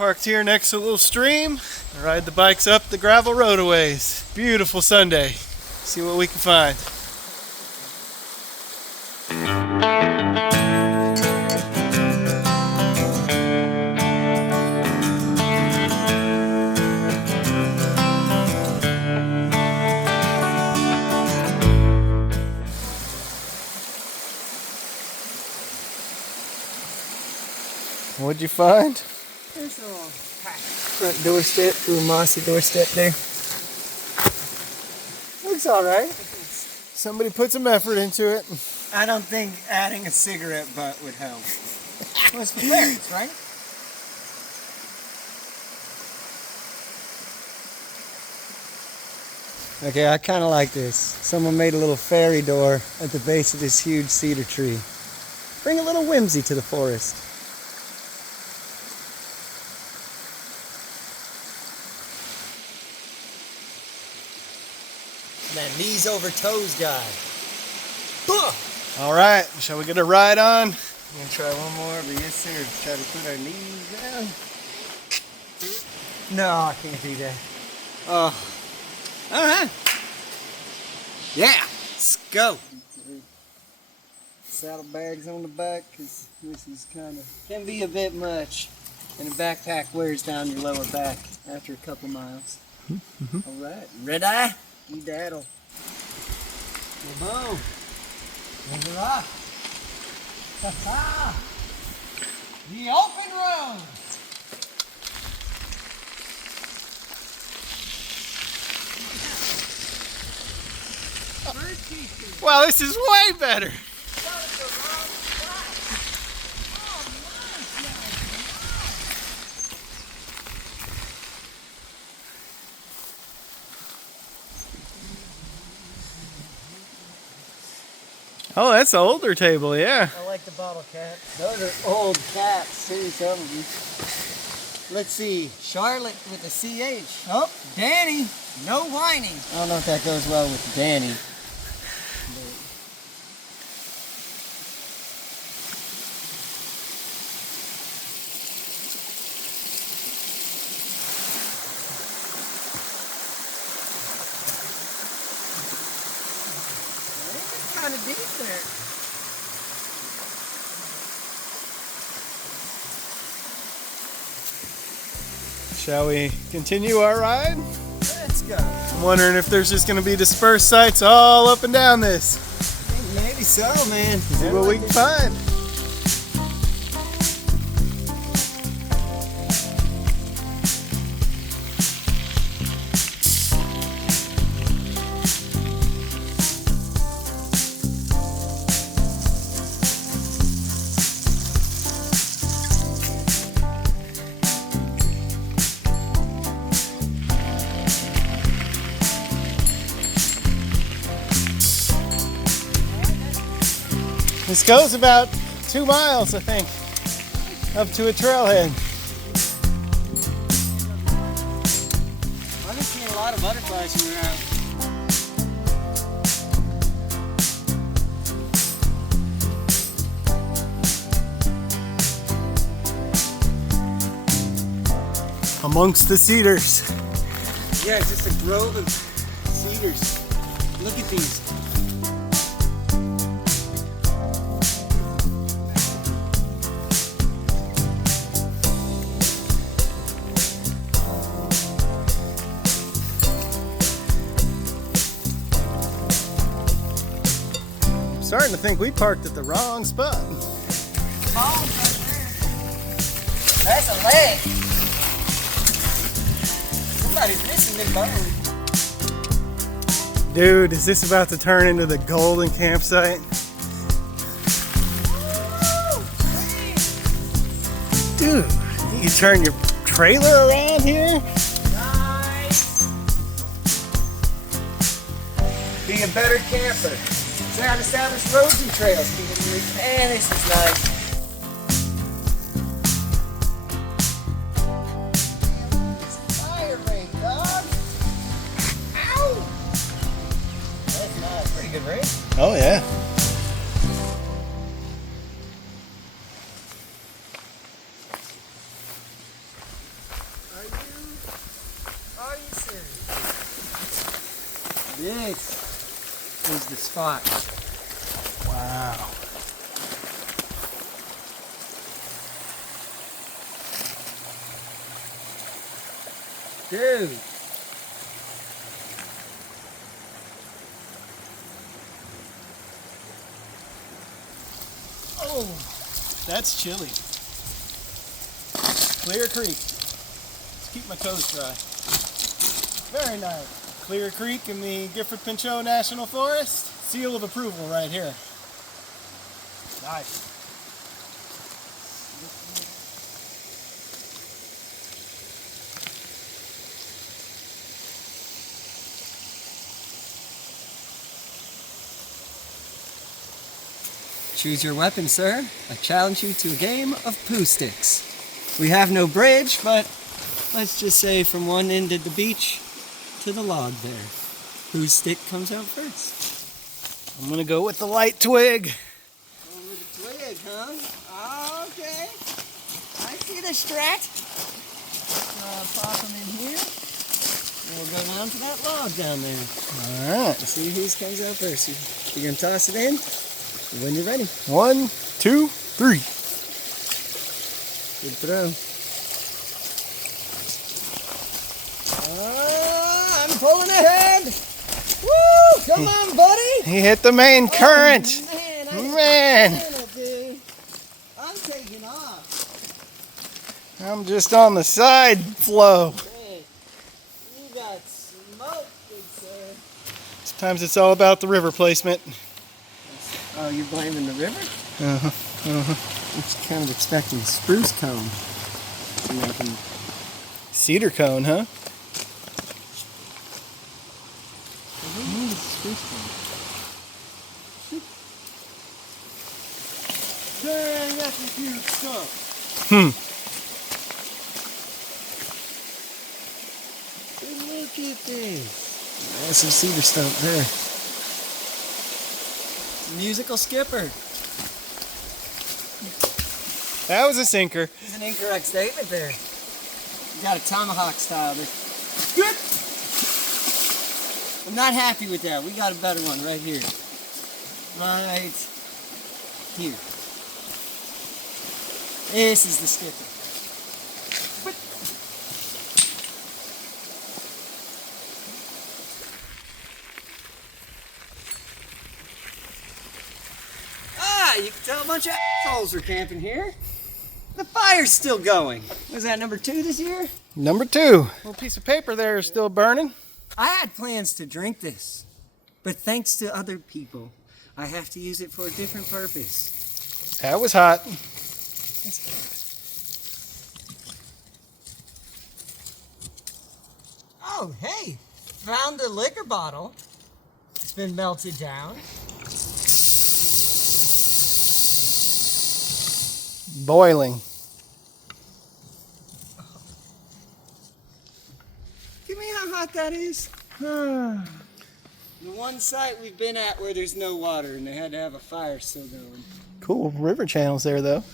Parked here next to a little stream. I ride the bikes up the gravel roadaways. Beautiful Sunday. See what we can find. What'd you find? There's a little front doorstep, little mossy doorstep there. Looks alright. Somebody put some effort into it. I don't think adding a cigarette butt would help. Well, it's for berries, right? Okay, I kind of like this. Someone made a little fairy door at the base of this huge cedar tree. Bring a little whimsy to the forest. That knees over toes guy. All right, shall we get a ride on? I'm gonna try one more, but yes sir. Try to put our knees down. No, I can't do that. Oh. Alright. Yeah, let's go. Saddlebags on the back, because this is can be a bit much. And a backpack wears down your lower back after a couple miles. Alright, red eye. You daddle. Whoa. There's a rock. Ha-ha! The open road! Wow, this is way better. Oh, that's an older table, yeah. I like the bottle caps. Those are old caps, too, some of them. Let's see. Charlotte with a CH. Oh, Danny. No whining. I don't know if that goes well with Danny. Kind of deep there. Shall we continue our ride? Let's go. I'm wondering if there's just going to be dispersed sites all up and down this. Maybe so, man. See what we can find. This goes about 2 miles, I think, up to a trailhead. I've been seeing a lot of butterflies around. Amongst the cedars. Yeah, it's just a grove of cedars. Look at these. Starting to think we parked at the wrong spot. That's a leg. Somebody's missing their bone. Dude, is this about to turn into the golden campsite? Dude, you turn your trailer around here? Nice. Be a better camper. Sound established roads and trails. Man, this is nice. It's a fire ring, dog. Ow! That's nice. Pretty good ring. Oh, yeah. Are you serious? This is the spot. Wow. Dude. Oh, that's chilly. Clear Creek. Let's keep my toes dry. Very nice. Clear Creek in the Gifford-Pinchot National Forest. Seal of approval right here. Nice. Choose your weapon, sir. I challenge you to a game of Pooh Sticks. We have no bridge, but let's just say from one end of the beach to the log there. Whose stick comes out first? I'm gonna go with the light twig. Going with the twig, huh? Oh, okay. I see the strat. Pop them in here. And we'll go down to that log down there. All right. See whose comes out first. You're gonna toss it in when you're ready. 1, 2, 3. Good throw. I'm pulling ahead. Woo! Come on, buddy. He hit the main current. Oh, Man. dude. I'm taking off. I'm just on the side flow. Hey, you got smoke, good sir. Sometimes it's all about the river placement. Oh, you're blaming the river? Uh-huh. I was kind of expecting spruce cone. Making... Cedar cone, huh? Spruce cone. Dang, that's a huge stump. Look at this. That's some cedar stump there. Musical skipper. That was a sinker. There's an incorrect statement there. You got a tomahawk style there. I'm not happy with that. We got a better one right here. Right here. This is the skipper. You can tell a bunch of assholes are camping here. The fire's still going. Was that number 2 this year? Number 2. Little piece of paper there is still burning. I had plans to drink this, but thanks to other people, I have to use it for a different purpose. That was hot. Oh, hey, found a liquor bottle. It's been melted down. Boiling. Give me how hot that is. The one site we've been at where there's no water and they had to have a fire still going. Cool river channels there, though.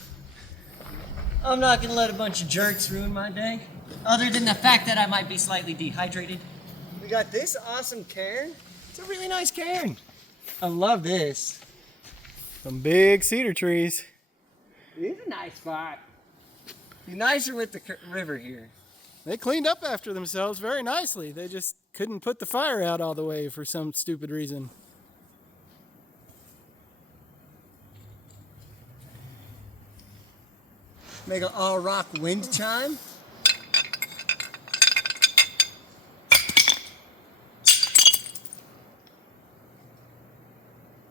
I'm not gonna let a bunch of jerks ruin my day. Other than the fact that I might be slightly dehydrated. We got this awesome cairn. It's a really nice cairn. I love this. Some big cedar trees. It's a nice spot. Be nicer with the river here. They cleaned up after themselves very nicely. They just couldn't put the fire out all the way for some stupid reason. Make an all-rock wind chime.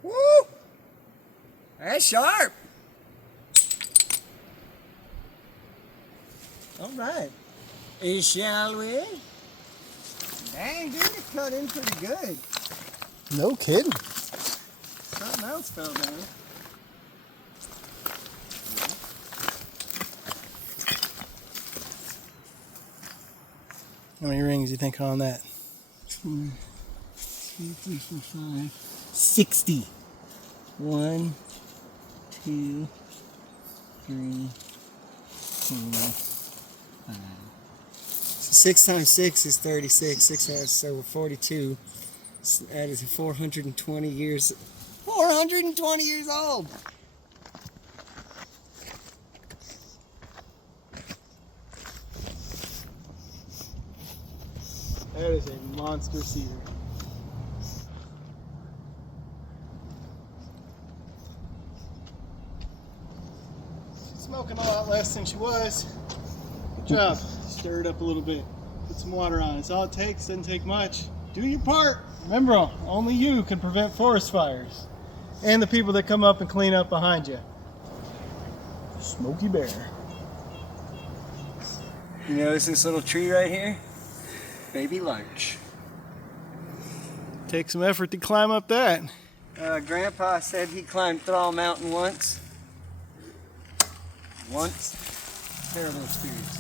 Woo! That's sharp. All right. Shall we? Dang, dude, it cut in pretty good. No kidding. Something else fell down. How many rings do you think on that? 2, 3, 4, 5, 60. 1, 2, 3, 4, 5. 6 times 6 is 36. 6 times, so 42. So that is 420 years. 420 years old. That is a monster cedar. She's smoking a lot less than she was. Good job. Stir it up a little bit. Put some water on. It's all it takes. Doesn't take much. Do your part. Remember, only you can prevent forest fires. And the people that come up and clean up behind you. Smokey Bear. You notice this little tree right here? Baby larch. Take some effort to climb up that. Grandpa said he climbed Thrall Mountain once. Terrible experience.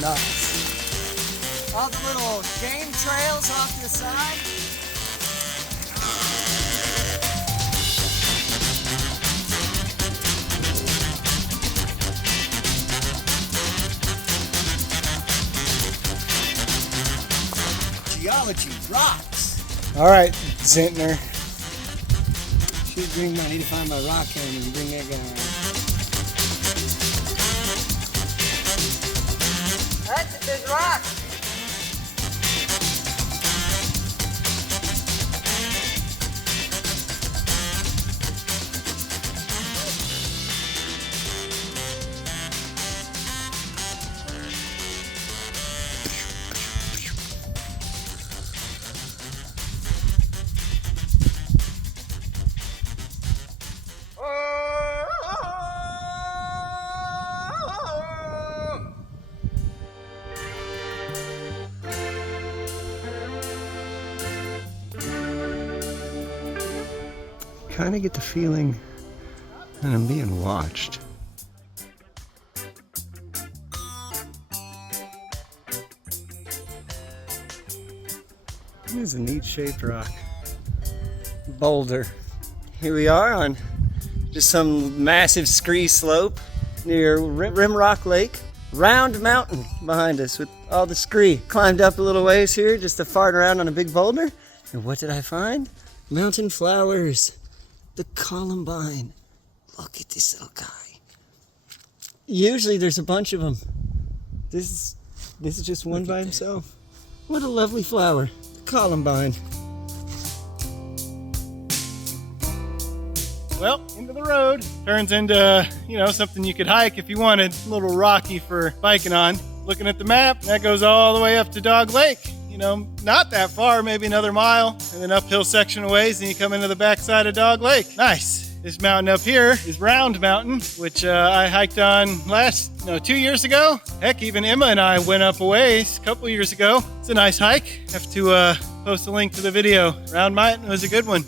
Nice. All the little game trails off to the side. Geology rocks. All right, Zentner. Should bring my, I need to find my rock hammer and bring that guy. That's a big rock. Kind of get the feeling that I'm being watched. This is a neat shaped rock. Boulder. Here we are on just some massive scree slope near Rimrock Lake. Round mountain behind us with all the scree. Climbed up a little ways here just to fart around on a big boulder. And what did I find? Mountain flowers. The columbine. Look at this little guy. Usually there's a bunch of them. This is just one by himself. What a lovely flower. The columbine. Well, into the road. Turns into, something you could hike if you wanted. A little rocky for biking on. Looking at the map, that goes all the way up to Dog Lake. Not that far, maybe another mile, and then uphill section of ways, and you come into the backside of Dog Lake. Nice. This mountain up here is Round Mountain, which I hiked on 2 years ago. Heck, even Emma and I went up a ways a couple years ago. It's a nice hike. Have to post a link to the video. Round Mountain was a good one.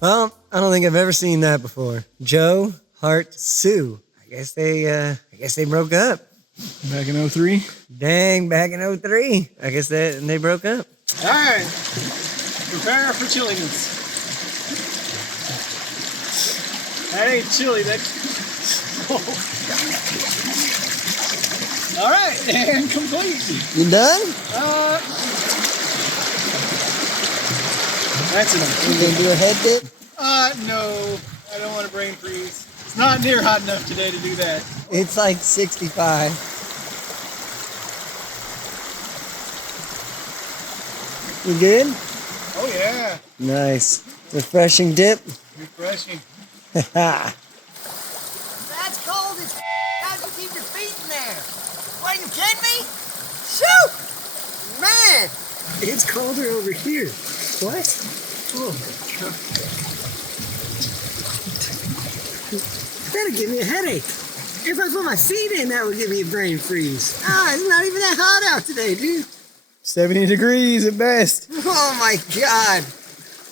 Well, I don't think I've ever seen that before. Joe, Hart, Sue. I guess they broke up. Back in 03. Dang, back in 03. I guess they broke up. All right. Prepare for chilliness. That ain't chilly, that's cold. All right, and complete. You done? That's enough. You gonna do a head dip? No, I don't want to brain freeze. It's not near hot enough today to do that. It's like 65. You good? Oh yeah, Nice. Refreshing dip. refreshing. That's cold as how'd you keep your feet in there? What, you kidding me? Shoot! Man! It's colder over here. What? Oh my God. That'll give me a headache. If I put my feet in, that would give me a brain freeze. It's not even that hot out today, dude. 70 degrees at best. Oh my God.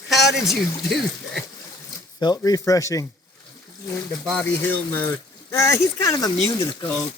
How did you do that? Felt refreshing. He went into Bobby Hill mode. He's kind of immune to the cold.